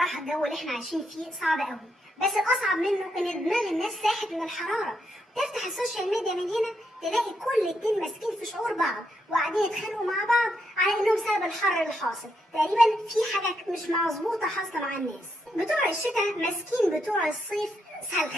بصراحة الجو اللي احنا عايشين فيه صعب قوي، بس الأصعب منه إن دماغ الناس ساحت من الحرارة. تفتح السوشيال ميديا من هنا تلاقي كل اتنين ماسكين في شعور بعض وقاعدين يتخانقوا مع بعض على إنهم سبب الحر اللي حاصل. تقريبا في حاجة مش مظبوطة حاصلة مع الناس. بتوع الشتاء ماسكين بتوع الصيف سلخ،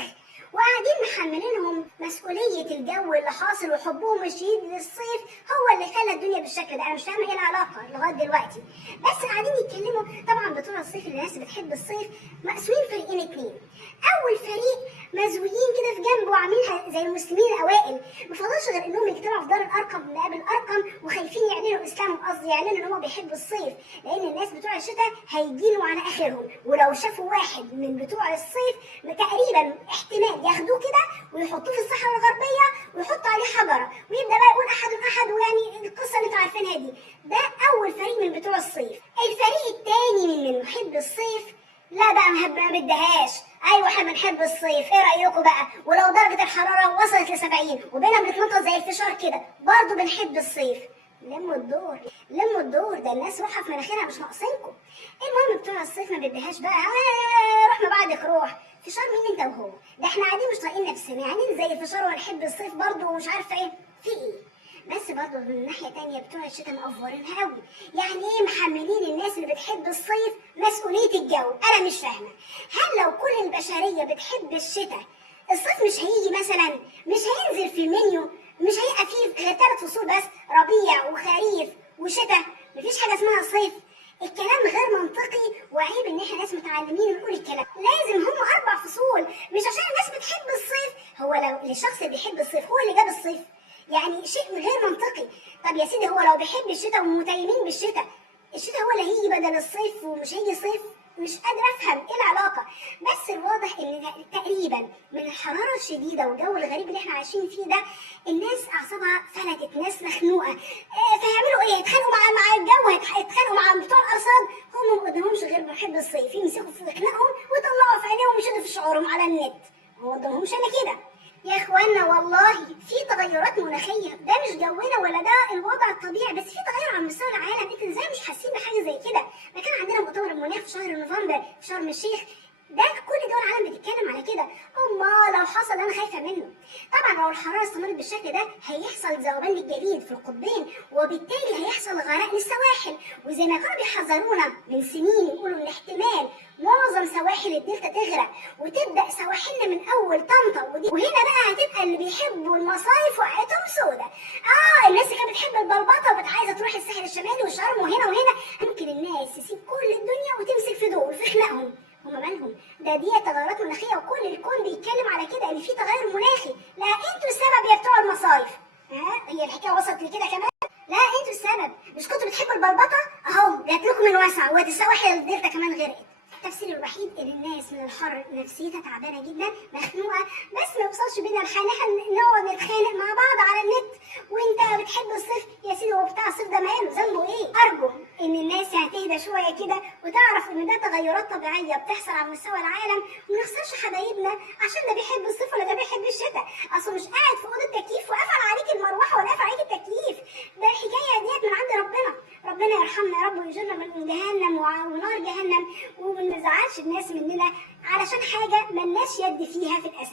وقاعدين محملينهم مسؤولية الجو اللي حاصل، وحبهم الشديد للصيف هو اللي خلى الدنيا بالشكل ده. أنا مش فاهمة إيه العلاقة لغاية دلوقتي، بس قاعدين يتكلموا. طبعا بتوع الصيف اللي الناس بتحب الصيف مقسومين فريقين اتنين. أول فريق مزويين كده في جنب وعاملينها زي المسلمين الأوائل، مفضلش غير إنهم يجتمعوا في دار الأرقم نقابل الأرقم، وخايفين يعلنوا إسلامهم، قصدي يعلنوا إن هم بيحبوا الصيف، لأن الناس بتوع الشتاء هيجينوا على آخرهم، ولو شافوا واحد من بتوع الصيف تقريبا احتمال ياخدوه كده ويحطوه في الصحراء الغربية ويحطوا عليه حجرة ويبدأ بقى يقول أحد أحد، ويعني القصة اللي انتوا عارفينها دي. ده أول فريق من بتوع الصيف. الفريق التاني من محب الصيف لا بقى ما بدهاش. ايوه احنا بنحب الصيف، ايه رايكم بقى؟ ولو درجه الحراره وصلت ل70 وبقينا بنتنطط زي الفشار كده برضه بنحب الصيف. لموا الدور لموا الدور، ده الناس روحها في مناخيرها مش ناقصينكم. المهم بتوع الصيف ما بدهاش بقى روح ما بعدك روح. فشار مين انت وهو؟ ده احنا قاعدين مش طايقين نفسنا، يعني زي الفشار ونحب الصيف برضه ومش عارفه ايه في ايه. بس برضه من ناحيه تانيه بتوع الشتاء مقفورينها قوي. يعني ايه محملين الناس اللي بتحب الصيف مسؤوليه الجو؟ انا مش فاهمه. هل لو كل البشريه بتحب الشتاء الصيف مش هيجي مثلا؟ مش هينزل في المنيو؟ مش هيبقى فيه غير 3 فصول بس، ربيع وخريف وشتاء؟ مفيش حاجه اسمها صيف. الكلام غير منطقي، وعيب ان احنا ناس متعلمين نقول الكلام. لازم هم 4 فصول، مش عشان الناس بتحب الصيف. هو لو الشخص اللي بيحب الصيف هو اللي جاب الصيف، يعني شيء غير منطقي. طب يا سيدي هو لو بيحب الشتاء ومتيمين بالشتاء، الشتاء هو اللي هيجي بدل الصيف ومش هيجي صيف؟ مش قادرة افهم ايه العلاقة. بس الواضح ان تقريبا من الحرارة الشديدة والجو الغريب اللي احنا عايشين فيه ده الناس اعصابها فلتت، ناس مخنوقة. فيعملوا ايه؟ يتخانقوا مع الجو، يتخانقوا مع بتوع الارصاد. هم ما قدامهمش غير محب الصيف، يمسكوا في خناقهم ويطلعوا في عينيهم ويشدوا في شعورهم على النت. ما قدامهمش انا كده. يا اخوانا والله في تغيرات مناخيه، ده مش جونا ولا ده الوضع الطبيعي، بس في تغير على مستوى العالم. انتوا ازاي مش حاسين بحاجه زي كده؟ ما كان عندنا مؤتمر المناخ في شهر نوفمبر في شرم الشيخ، ده كل دول العالم بتتكلم على كده. لو حصل انا خايفه منه. طبعا لو الحراره استمرت بالشكل ده هيحصل ذوبان للجليد في القطبين، وبالتالي هيحصل غرق للسواحل. وزي ما كانوا بيحذرونا من سنين يقولوا ان احتمال معظم سواحل الدلتا تغرق، وتبدا سواحلنا من اول طنطا وهنا بقى هتبقى اللي بيحبوا المصايف وقعتهم سودا. الناس اللي كانت بتحب البلبطه وعايزه تروح الساحل الشمالي وشرم وهنا ممكن الناس تسيب كل الدنيا وتمسك في دول في خناقهم. هما مالهم؟ دي تغيرات مناخيه، وكل الكون بيتكلم على كده ان في تغير مناخي. لا انتوا السبب يا بتوع المصايف. هي الحكايه وصلت لكده كمان؟ لا انتوا السبب. مش كنتوا بتحبوا البلبطه؟ اهو جات لكم من واسع، وسواحل الدلتا كمان غرقت. التفسير الوحيد ان الناس من الحر نفسيتها تعبانه جدا مخنوقه، بس ما يوصلش بينا الحال احنا نقعد نتخانق مع بعض على النت. وانت بتحب الصيف يا سيدي، هو بتاع الصيف ده ماله؟ ذنبه ايه؟ ارجو ان الناس يعني تهدى شويه كده وتعرف ان ده تغيرات طبيعيه بتحصل على مستوى العالم، وما نخسرش حبايبنا عشان ده بيحب الصيف ولا ده بيحب الشتاء. اصله مش قاعد في اوضه التكييف وقفل عليك المروحه ولا قفل عليك التكييف. ده الحكايه ديت من عند ربنا. ربنا يرحمنا يا رب ويجرنا من جهنم ونار جهنم، وما نزعلش الناس مننا علشان حاجه ملناش يد فيها في الاساس.